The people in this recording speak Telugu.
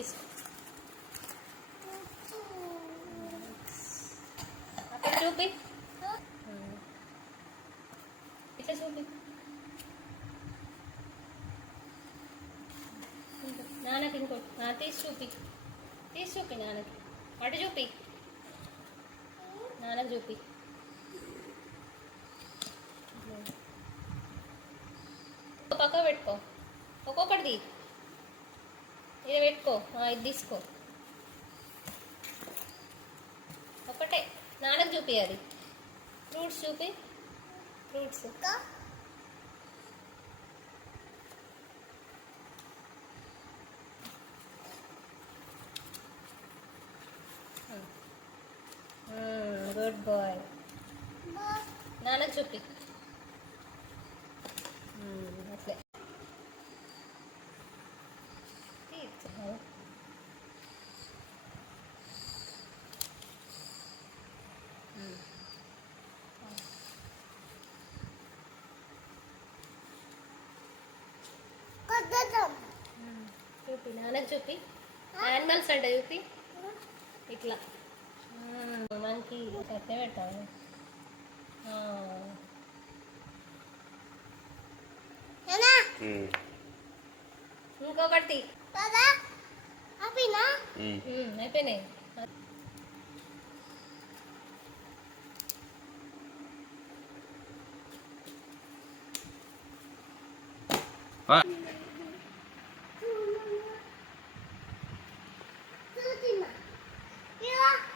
తీసుకో. అక్కడ చూపి. ఇట్లా చూపి. నాన్నకి ఇంకోటి నా తీసి చూపి. తీసి చూపి నాన్నకి. అటు చూపి. నాన్నకి చూపి. పక్క పెట్టుకో. ఒక్కొక్కటిది ఇది పెట్టుకో ఇది తీసుకో. ఒకటే నాన్నకు చూపి అది. ఫ్రూట్స్ చూపి ఫ్రూట్స్. Good bye. నాన్నకు చూపి. అట్లే. చూపి నాన్నకు చూపి. యానిమల్స్ అంటే చూపి. ఇట్లా. మనకి కట్టే. ఉమ్. ఇంకొకటి. అయిపోయినాయి. Fatima. Yeah.